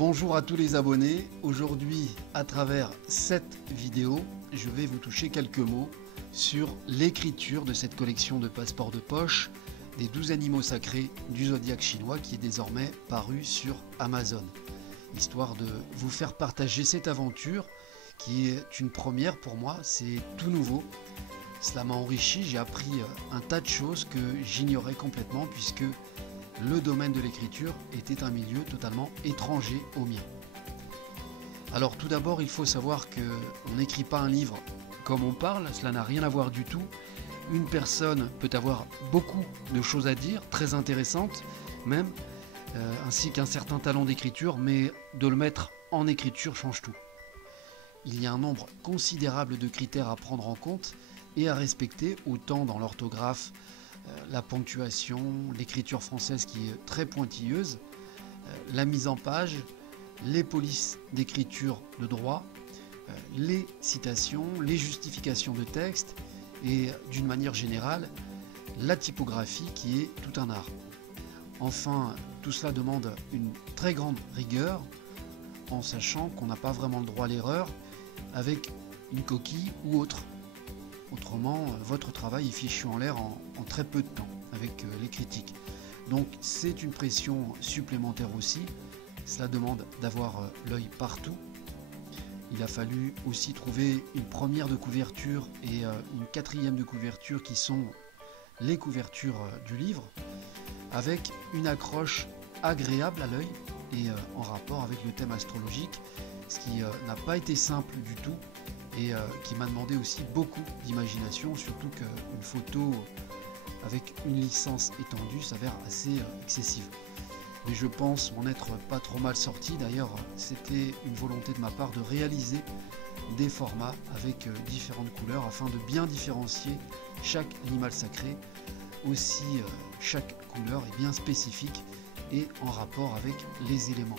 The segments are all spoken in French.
Bonjour à tous les abonnés. Aujourd'hui, à travers cette vidéo, je vais vous toucher quelques mots sur l'écriture de cette collection de passeports de poche des 12 animaux sacrés du zodiaque chinois qui est désormais paru sur Amazon. Histoire de vous faire partager cette aventure qui est une première pour moi, c'est tout nouveau. Cela m'a enrichi, j'ai appris un tas de choses que j'ignorais complètement puisque le domaine de l'écriture était un milieu totalement étranger au mien. Alors tout d'abord, il faut savoir qu'on n'écrit pas un livre comme on parle, cela n'a rien à voir du tout. Une personne peut avoir beaucoup de choses à dire, très intéressantes même, ainsi qu'un certain talent d'écriture, mais de le mettre en écriture change tout. Il y a un nombre considérable de critères à prendre en compte et à respecter, autant dans l'orthographe, la ponctuation, l'écriture française qui est très pointilleuse, la mise en page, les polices d'écriture de droit, les citations, les justifications de texte et d'une manière générale, la typographie qui est tout un art. Enfin, tout cela demande une très grande rigueur en sachant qu'on n'a pas vraiment le droit à l'erreur avec une coquille ou autre. Autrement, votre travail est fichu en l'air en très peu de temps avec les critiques. Donc c'est une pression supplémentaire aussi. Cela demande d'avoir l'œil partout. Il a fallu aussi trouver une première de couverture et une quatrième de couverture qui sont les couvertures du livre avec une accroche agréable à l'œil et en rapport avec le thème astrologique, ce qui n'a pas été simple du tout et qui m'a demandé aussi beaucoup d'imagination, surtout qu'une photo avec une licence étendue s'avère assez excessive. Mais je pense m'en être pas trop mal sorti. D'ailleurs, c'était une volonté de ma part de réaliser des formats avec différentes couleurs afin de bien différencier chaque animal sacré. Aussi, chaque couleur est bien spécifique et en rapport avec les éléments.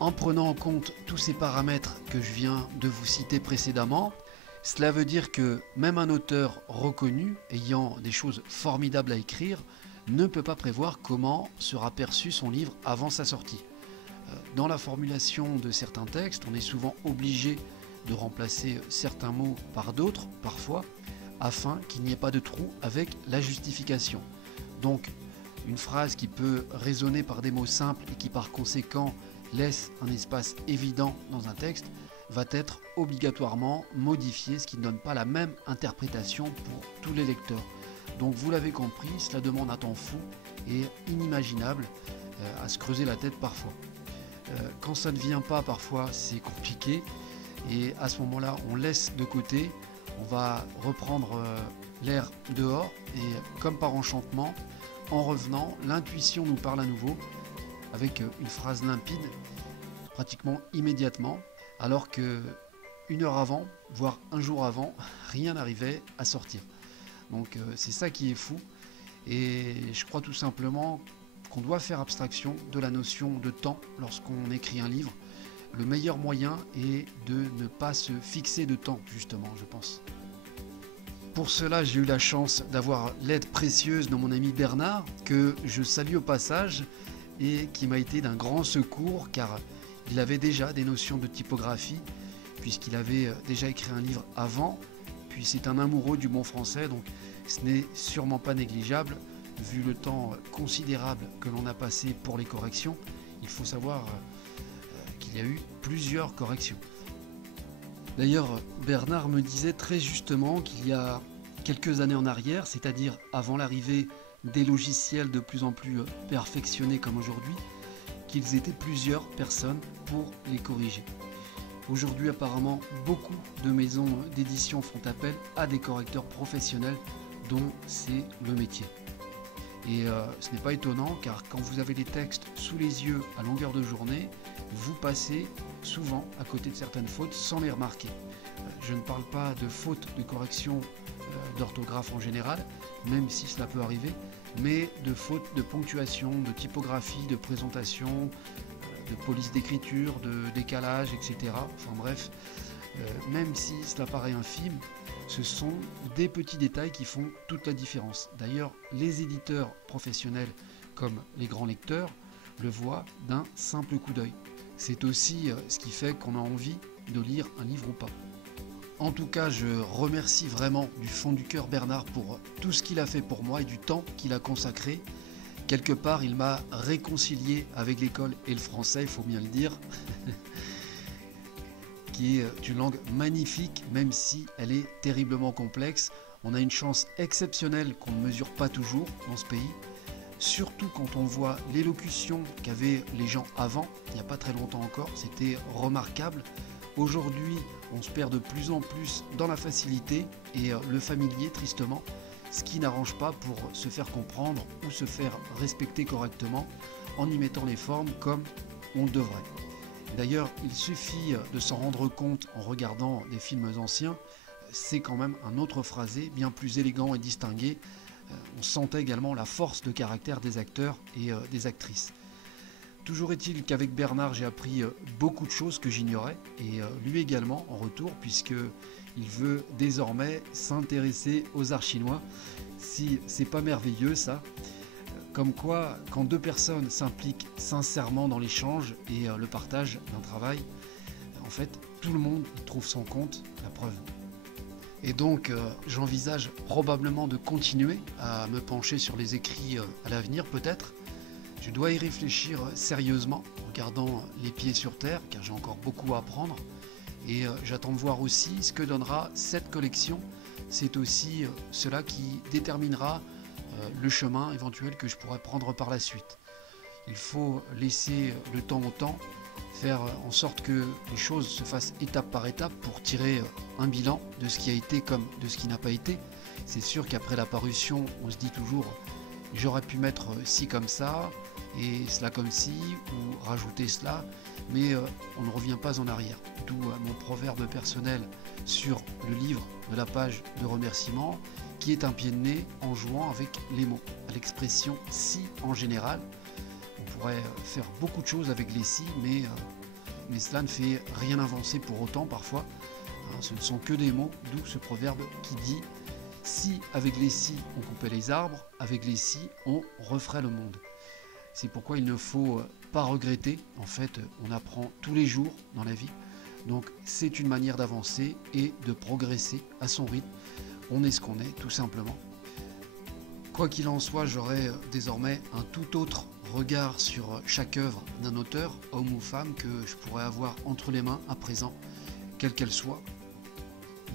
En prenant en compte tous ces paramètres que je viens de vous citer précédemment, cela veut dire que même un auteur reconnu, ayant des choses formidables à écrire, ne peut pas prévoir comment sera perçu son livre avant sa sortie. Dans la formulation de certains textes, on est souvent obligé de remplacer certains mots par d'autres, parfois, afin qu'il n'y ait pas de trou avec la justification. Donc, une phrase qui peut résonner par des mots simples et qui par conséquent laisse un espace évident dans un texte, va être obligatoirement modifié, ce qui ne donne pas la même interprétation pour tous les lecteurs. Donc vous l'avez compris, cela demande un temps fou et inimaginable à se creuser la tête parfois. Quand ça ne vient pas, parfois c'est compliqué et à ce moment-là, on laisse de côté, on va reprendre l'air dehors et comme par enchantement, en revenant, l'intuition nous parle à nouveau avec une phrase limpide, pratiquement immédiatement, alors que une heure avant, voire un jour avant, rien n'arrivait à sortir. Donc c'est ça qui est fou, et je crois tout simplement qu'on doit faire abstraction de la notion de temps lorsqu'on écrit un livre. Le meilleur moyen est de ne pas se fixer de temps, justement, je pense. Pour cela, j'ai eu la chance d'avoir l'aide précieuse de mon ami Bernard, que je salue au passage, et qui m'a été d'un grand secours car il avait déjà des notions de typographie puisqu'il avait déjà écrit un livre avant, puis c'est un amoureux du bon français, donc ce n'est sûrement pas négligeable vu le temps considérable que l'on a passé pour les corrections. Il faut savoir qu'il y a eu plusieurs corrections. D'ailleurs, Bernard me disait très justement qu'il y a quelques années en arrière, c'est-à-dire avant l'arrivée des logiciels de plus en plus perfectionnés comme aujourd'hui, qu'ils étaient plusieurs personnes pour les corriger. Aujourd'hui, apparemment, beaucoup de maisons d'édition font appel à des correcteurs professionnels dont c'est le métier. Et ce n'est pas étonnant car quand vous avez les textes sous les yeux à longueur de journée, vous passez souvent à côté de certaines fautes sans les remarquer. Je ne parle pas de fautes de correction d'orthographe en général, même si cela peut arriver, mais de fautes de ponctuation, de typographie, de présentation, de police d'écriture, de décalage, etc. Enfin bref, même si cela paraît infime, ce sont des petits détails qui font toute la différence. D'ailleurs, les éditeurs professionnels, comme les grands lecteurs, le voit d'un simple coup d'œil. C'est aussi ce qui fait qu'on a envie de lire un livre ou pas. En tout cas, je remercie vraiment du fond du cœur Bernard pour tout ce qu'il a fait pour moi et du temps qu'il a consacré. Quelque part, il m'a réconcilié avec l'école et le français, il faut bien le dire, qui est une langue magnifique, même si elle est terriblement complexe. On a une chance exceptionnelle qu'on ne mesure pas toujours dans ce pays, surtout quand on voit l'élocution qu'avaient les gens avant, il n'y a pas très longtemps encore, c'était remarquable. Aujourd'hui, on se perd de plus en plus dans la facilité et le familier, tristement, ce qui n'arrange pas pour se faire comprendre ou se faire respecter correctement en y mettant les formes comme on le devrait. D'ailleurs, il suffit de s'en rendre compte en regardant des films anciens, c'est quand même un autre phrasé bien plus élégant et distingué. On sentait également la force de caractère des acteurs et des actrices. Toujours est-il qu'avec Bernard, j'ai appris beaucoup de choses que j'ignorais, et lui également en retour, puisqu'il veut désormais s'intéresser aux arts chinois. Si c'est pas merveilleux ça, comme quoi quand deux personnes s'impliquent sincèrement dans l'échange et le partage d'un travail, en fait tout le monde y trouve son compte, la preuve. Et donc j'envisage probablement de continuer à me pencher sur les écrits à l'avenir peut-être. Je dois y réfléchir sérieusement en gardant les pieds sur terre car j'ai encore beaucoup à apprendre et j'attends de voir aussi ce que donnera cette collection. C'est aussi cela qui déterminera le chemin éventuel que je pourrais prendre par la suite. Il faut laisser le temps au temps, faire en sorte que les choses se fassent étape par étape pour tirer un bilan de ce qui a été comme de ce qui n'a pas été. C'est sûr qu'après la parution, on se dit toujours j'aurais pu mettre ci comme ça et cela comme ci ou rajouter cela, mais on ne revient pas en arrière. D'où mon proverbe personnel sur le livre de la page de remerciements qui est un pied de nez en jouant avec les mots, à l'expression si en général. On pourrait faire beaucoup de choses avec les si, mais cela ne fait rien avancer pour autant parfois. Ce ne sont que des mots, d'où ce proverbe qui dit si avec les si on coupait les arbres, avec les si on referait le monde. C'est pourquoi il ne faut pas regretter, en fait on apprend tous les jours dans la vie, donc c'est une manière d'avancer et de progresser à son rythme. On est ce qu'on est tout simplement. Quoi qu'il en soit, j'aurai désormais un tout autre regard sur chaque œuvre d'un auteur, homme ou femme, que je pourrais avoir entre les mains à présent, quelle qu'elle soit.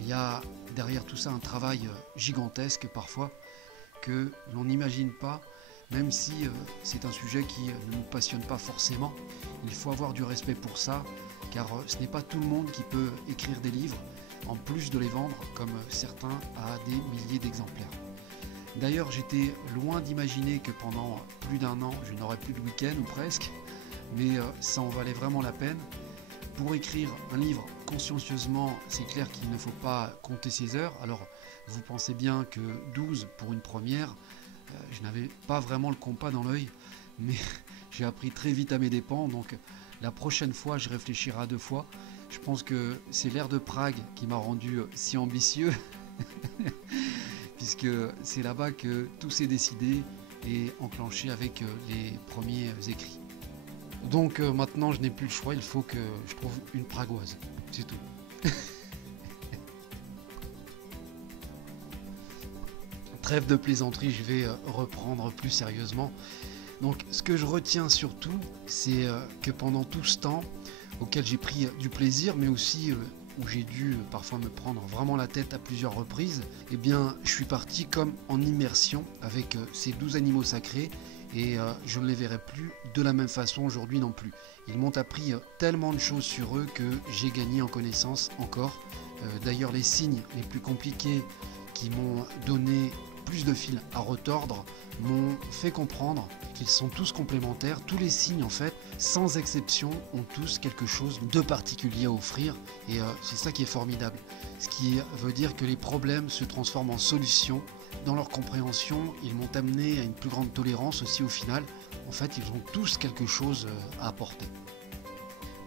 Il y a derrière tout ça un travail gigantesque parfois que l'on n'imagine pas, même si c'est un sujet qui ne nous passionne pas forcément. Il faut avoir du respect pour ça, car ce n'est pas tout le monde qui peut écrire des livres, en plus de les vendre comme certains à des milliers d'exemplaires. D'ailleurs, j'étais loin d'imaginer que pendant plus d'un an, je n'aurais plus de week-end ou presque, mais ça en valait vraiment la peine. Pour écrire un livre consciencieusement, c'est clair qu'il ne faut pas compter ses heures. Alors, vous pensez bien que 12 pour une première, je n'avais pas vraiment le compas dans l'œil, mais j'ai appris très vite à mes dépens, donc la prochaine fois, je réfléchirai à deux fois. Je pense que c'est l'air de Prague qui m'a rendu si ambitieux, puisque c'est là-bas que tout s'est décidé et enclenché avec les premiers écrits. Donc maintenant je n'ai plus le choix, il faut que je trouve une pragoise, c'est tout. Trêve de plaisanterie, je vais reprendre plus sérieusement. Donc ce que je retiens surtout, c'est que pendant tout ce temps, auquel j'ai pris du plaisir, mais aussi où j'ai dû parfois me prendre vraiment la tête à plusieurs reprises, eh bien je suis parti comme en immersion avec ces 12 animaux sacrés et je ne les verrai plus de la même façon aujourd'hui non plus. Ils m'ont appris tellement de choses sur eux que j'ai gagné en connaissance encore. D'ailleurs les signes les plus compliqués qui m'ont donné plus de fil à retordre m'ont fait comprendre qu'ils sont tous complémentaires. Tous les signes en fait, sans exception, ont tous quelque chose de particulier à offrir et c'est ça qui est formidable. Ce qui veut dire que les problèmes se transforment en solutions. Dans leur compréhension, ils m'ont amené à une plus grande tolérance aussi au final. En fait, ils ont tous quelque chose à apporter.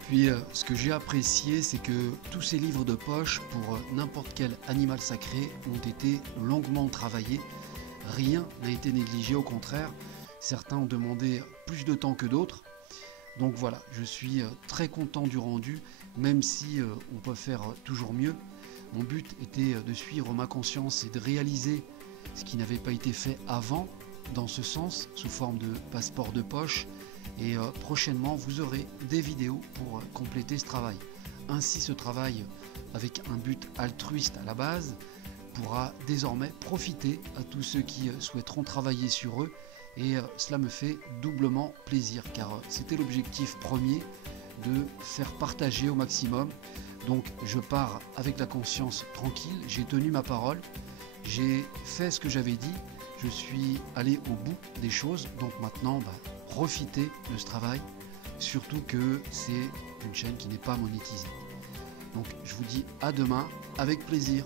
Puis ce que j'ai apprécié, c'est que tous ces livres de poche pour n'importe quel animal sacré ont été longuement travaillés. Rien n'a été négligé, au contraire. Certains ont demandé plus de temps que d'autres, Donc voilà, je suis très content du rendu, même si on peut faire toujours mieux. Mon but était de suivre ma conscience et de réaliser ce qui n'avait pas été fait avant, dans ce sens, sous forme de passeport de poche. Et prochainement, vous aurez des vidéos pour compléter ce travail. Ainsi, ce travail, avec un but altruiste à la base, pourra désormais profiter à tous ceux qui souhaiteront travailler sur eux. Et cela me fait doublement plaisir, car c'était l'objectif premier, de faire partager au maximum. Donc je pars avec la conscience tranquille, j'ai tenu ma parole, j'ai fait ce que j'avais dit, je suis allé au bout des choses. Donc maintenant, profitez de ce travail, surtout que c'est une chaîne qui n'est pas monétisée. Donc je vous dis à demain, avec plaisir.